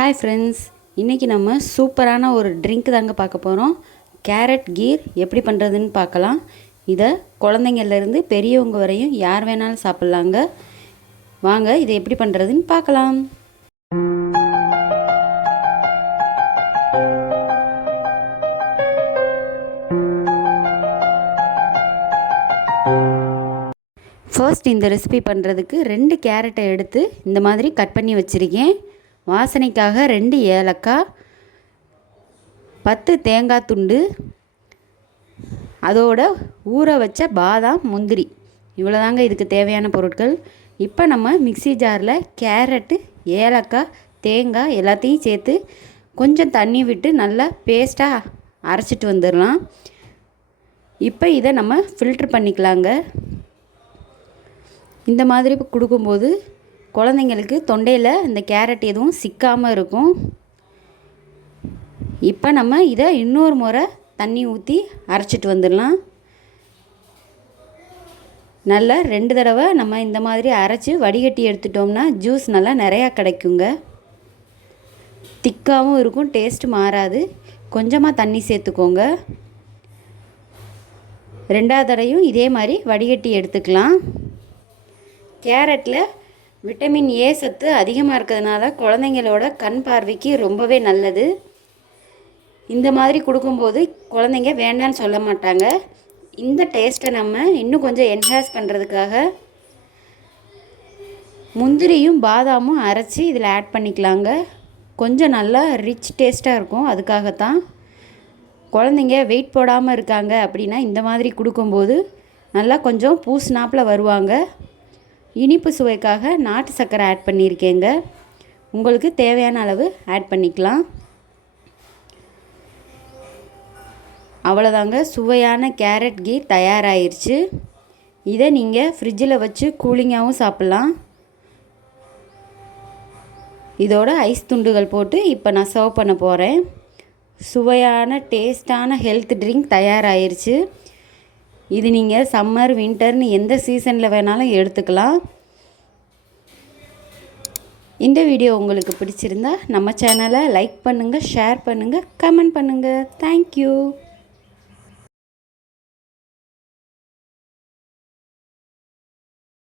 Hi friends இன்றைக்கி நம்ம சூப்பரான ஒரு ட்ரிங்க் தாங்க பார்க்க போகிறோம் கேரட் கீர் எப்படி பண்ணுறதுன்னு பார்க்கலாம். இதை குழந்தைங்கள்லேருந்து பெரியவங்க வரையும் யார் வேணாலும் சாப்பிட்லாங்க. வாங்க இதை எப்படி பண்ணுறதுன்னு பார்க்கலாம். ஃபர்ஸ்ட் இந்த ரெசிபி பண்ணுறதுக்கு ரெண்டு கேரட்டை எடுத்து இந்த மாதிரி கட் பண்ணி வச்சுருக்கேன். வாசனைக்காக ரெண்டு ஏலக்காய் பத்து தேங்காய் துண்டு அதோட ஊற வச்ச பாதாம் முந்திரி. இவ்வளோதாங்க இதுக்கு தேவையான பொருட்கள். இப்போ நம்ம மிக்சி ஜாரில் கேரட்டு ஏலக்காய் தேங்காய் எல்லாத்தையும் சேர்த்து கொஞ்சம் தண்ணி விட்டு நல்லா பேஸ்ட்டாக அரைச்சிட்டு வந்துடலாம். இப்போ இதை நம்ம ஃபில்ட்ரு பண்ணிக்கலாங்க. இந்த மாதிரி கொடுக்கும்போது குழந்தைங்களுக்கு தொண்டையில் இந்த கேரட் எதுவும் சிக்காமல் இருக்கும். இப்போ நம்ம இதை இன்னொரு முறை தண்ணி ஊற்றி அரைச்சிட்டு வந்துடலாம். நல்லா ரெண்டு தடவை நம்ம இந்த மாதிரி அரைச்சி வடிகட்டி எடுத்துட்டோம்னா ஜூஸ் நல்லா நிறையா கிடைக்குங்க. திக்காகவும் இருக்கும் டேஸ்ட் மாறாது. கொஞ்சமாக தண்ணி சேர்த்துக்கோங்க. ரெண்டாவது தடையும் இதே மாதிரி வடிகட்டி எடுத்துக்கலாம். கேரட்டில் விட்டமின் ஏ சத்து அதிகமாக இருக்கிறதுனால குழந்தைங்களோட கண் பார்வைக்கு ரொம்பவே நல்லது. இந்த மாதிரி கொடுக்கும்போது குழந்தைங்க வேண்டான்னு சொல்ல மாட்டாங்க. இந்த டேஸ்ட்டை நம்ம இன்னும் கொஞ்சம் என்ஹான்ஸ் பண்ணுறதுக்காக முந்திரியும் பாதாமும் அரைச்சி இதில் ஆட் பண்ணிக்கலாங்க. கொஞ்சம் நல்லா ரிச் டேஸ்ட்டாக இருக்கும். அதுக்காகத்தான் குழந்தைங்க வெயிட் போடாமல் இருக்காங்க அப்படின்னா இந்த மாதிரி கொடுக்கும்போது நல்லா கொஞ்சம் பூசினாப்பில் வருவாங்க. இனிப்பு சுவைக்காக நாட்டு சர்க்கரை ஆட் பண்ணியிருக்கேங்க. உங்களுக்கு தேவையான அளவு ஆட் பண்ணிக்கலாம். அவ்வளோதாங்க சுவையான கேரட் கீ தயாராகிருச்சு இதை நீங்கள் ஃப்ரிட்ஜில் வச்சு கூலிங்காகவும் சாப்பிட்லாம். இதோட ஐஸ் துண்டுகள் போட்டு இப்போ நான் சர்வ் பண்ண போகிறேன் சுவையான டேஸ்டான ஹெல்த் ட்ரிங்க் தயாராகிருச்சு இது நீங்கள் சம்மர் வின்டர்னு எந்த சீசனில் வேணாலும் எடுத்துக்கலாம். இந்த வீடியோ உங்களுக்கு பிடிச்சிருந்தா நம்ம சேனலை லைக் பண்ணுங்கள் ஷேர் பண்ணுங்கள் கமெண்ட் பண்ணுங்கள் தேங்க்யூ